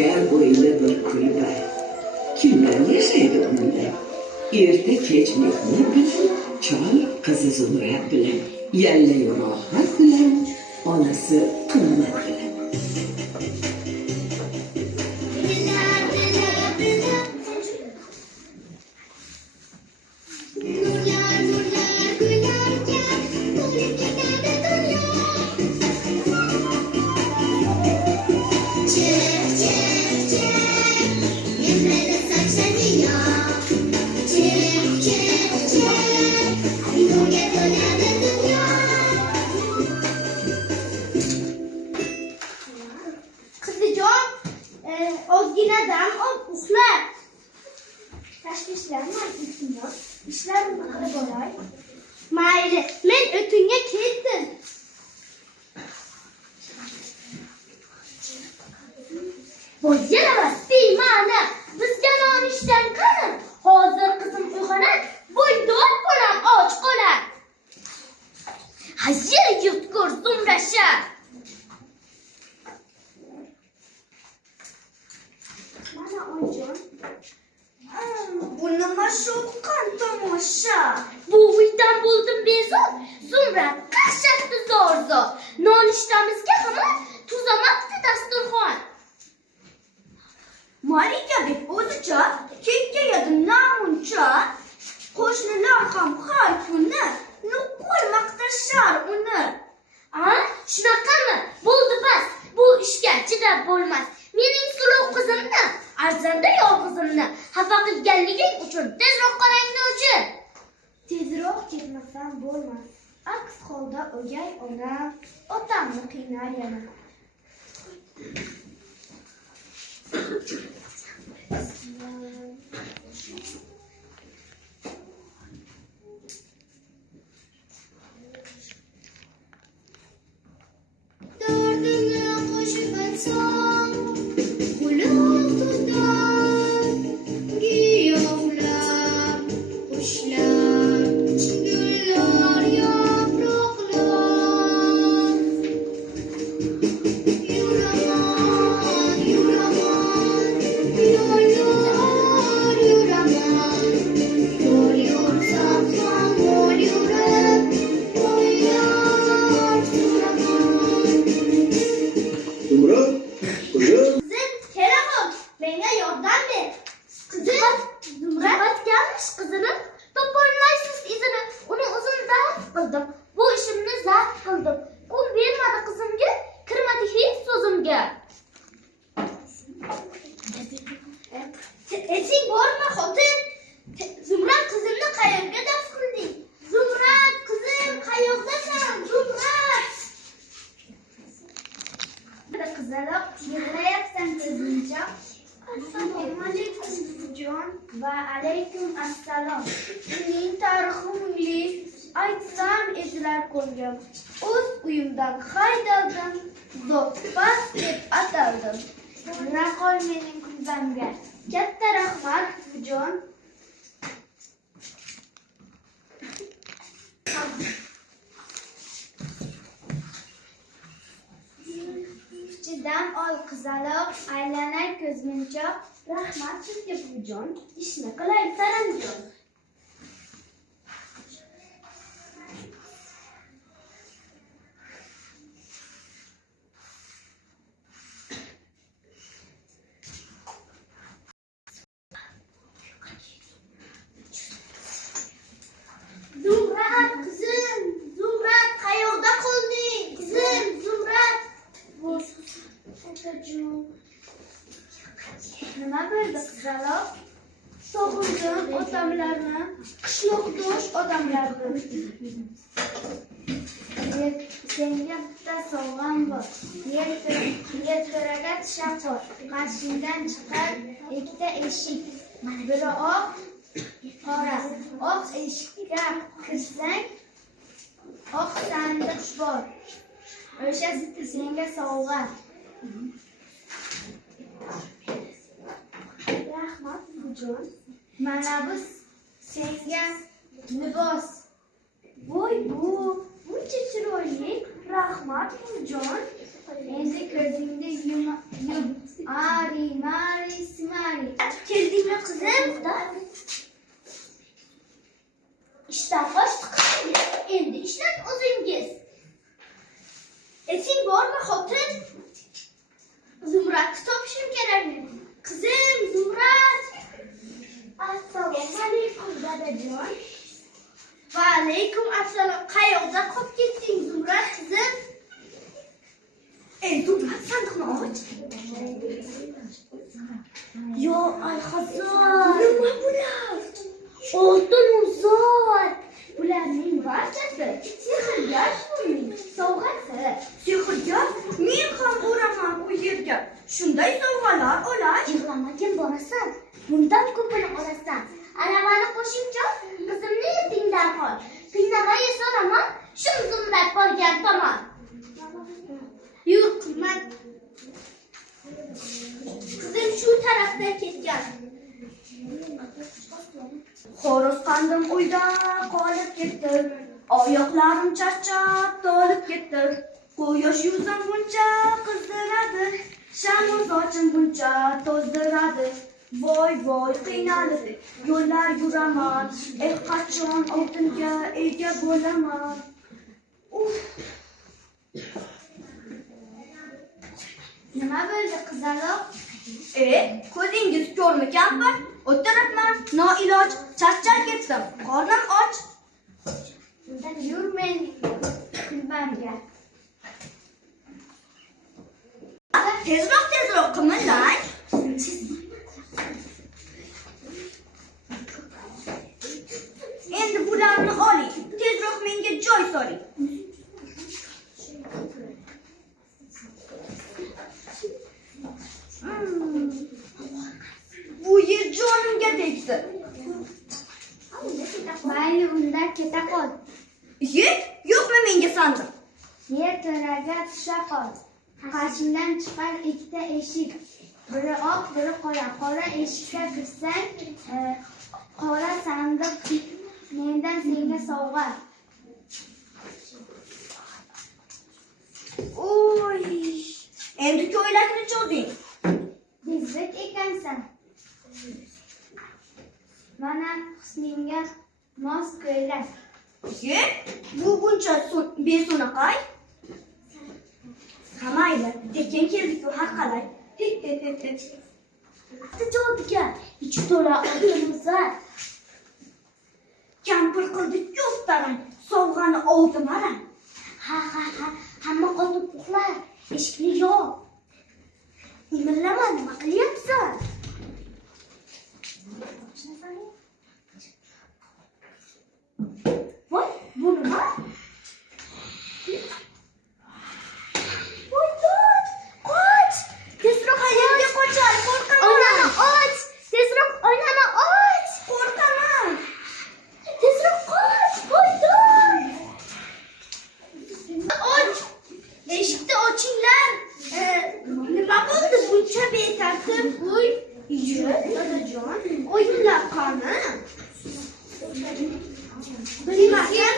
Yer bo'yida bir kulba. Kimlar yashaydi unda? Erta kech mehnat bilan, chol qizi Zumrad bilan, yalla rohat bilan, onasi qimmat bilan. Ozgina dam ol, uxla. Tashvishlarni aytishimdan, ishlarimni qilib olay. Mayli, men o'tinga keldim. Voy, yana beymani. Bizga nonishdan qani? Hozir qizim uyg'onar, voy do'q bo'lam och qolar. Hayya, yutgur Zumrasha. Mana onajon. Bu nima sho'qqan tomosha? Bu uydan bo'ldim bezor. Zumrad qashshatdi zo'r-zo'r. Nonushtamizga ham tuzamabdi dasturxon. Malika deb o'zicha kekka yedi namuncha. Qo'shnilar ham har kuni nuqul maqtashar uni. Shunaqami? Bo'ldi bas. Bu ishga chidab bo'lmas. Mening sulov qizimni, arzanda yolg'izimni xafa qilganliging uchun tezroq qorangni o'chir. Tezroq ketmasam bo'lmas. Aks holda o'gay onam otamni qiynar yana. Dardimni qo'shib aytsam, qo'lim tutar, giyohlar, qushlar, gullar, yaproqlar. Yuraman, yuraman, yo'llar yuraman, yo'l yursam ham yo'l yurib, qo'yar suraman. Zumrad, qizim. Qizim, kelag'im, menga yordam ber. Qizim, Zumrad kelmish qizini, topolmaysiz izini. Uni o'zim daf qildim. Bu ishimni zabt qildim. Qo'l bermadi qizimga, kirmadi hech so'zimga. Esing bormi xotin? Zumrad qizimni qayerga daf qilding? Zumrad qizim, qayoqdasan? Zumrad! Qizaloq, yig'layapsan qizimcha. Assalomu alaykum jon. Va alaykum assalom. Mening tarixim mungli. Aytsam ezilar ko'nglim. O'z uyimdan haydaldim, zo'ppas deb ataldim. Raqol mening kulbamga. Katta rahmat jon. Dam ol qizaloq, aylanay ko'zmunchoq. Rahmat sizga bujon, ishni qilay saranjon. Zumrad qizim, Zumrad qayoqda qolding? Qizim, Zumrad. Otajon. Nima bo'ldi qizaloq? Sog'indim otamlarni, qishloqdosh odamlarni. Senga bitta sovg'am bor. Yerto'raga shaqor, qarshingdan chiqar ikkita eshik. Biri oq, qora. Oq eshikka kirsang, oq sandiq bor. O'sha senga sovg'a. Rahmat bujon. Mana bu senga libos. Voy, bu buncha chiroyli. Rahmat. Rahmat buvijon. Endi ko'zingni yum. Ari, mari, simari. Keldingmi qizim? İşten qochdi qizingiz. Endi ishlat o'zingiz. Esing bormi xotin? Zumradni topishim kerak. Qizim, Zumrad. Assalomu alaykum dadajon. Va alaykum assalom. Qayoqda qolib ketding Zumrad qizim? Zumrad sandiqni och. Yo, alhazor. Nima bular? Oltin uzor. Bularning barchasi sehrgar suvning sovg'asi. Sehrgar, men ham boraman u yerga. Shunday sovg'alar olay. Yig'lamagin borasan. Bundan ko'pini olasan. Aravani qo'shimcha qizimni yetingdan qol. Qiynamay so'raman, shu Zumrad borgan tomon. Yur, qimmat. Qizim shu tarafdan ketgan. Xo'roz qandim uyda qolib ketdi. Oyoqlarim charchab tolib ketdi. Quyosh yuzim buncha qizdiradi. Sham sochim buncha to'zdiradi. Voy voy qiynalib yo'llar yuraman. Qachon oltinga ega bo'laman. Nima bo'ldi qizaloq? Ko'zingiz ko'rmi kampir? O'tiribman, noiloj, charchab ketdim. Qornim och. Undan yur men kulbamga. Tezroq qimillang. Endi bularni oling. Tezroq menga joy soling. Bu yer jonimga tegdi. Mayli, unda keta qol. Yo'qmi menga sandiq? Yer to'raga tusha qol. Qarshingdan chiqar ikkita eshik. Biri oq, biri qora. Qora eshikka kirsang, qora sandiq mendan senga sovg'a. Oy! Endi ko'ylakni cho'zing. Tezlik ekansan. Mana husningga mos ko'ylak. Bu buncha beso'naqay. Hamayli, tekin keldik-ku har qalay. Jodiga, ichi to'la oltinimizlar. Kampir qildik yo'qtaran, sovg'ani oldim ara. Ha, hamma qotib uxlar. Eshikni yo'q. Imillama, nima qilyapsan? Voy, bu nima? Voy, qoch! Tezroq qayerga qochar? Qo'rqaman. Oynani och! Tezroq oynani och! Qo'rqaman. Tezroq qoch! Voy, och! Eshikni ochinglar. Nima bo'ldi buncha betartib? Voy, dadajon, o'yinlar qani? Bilmagan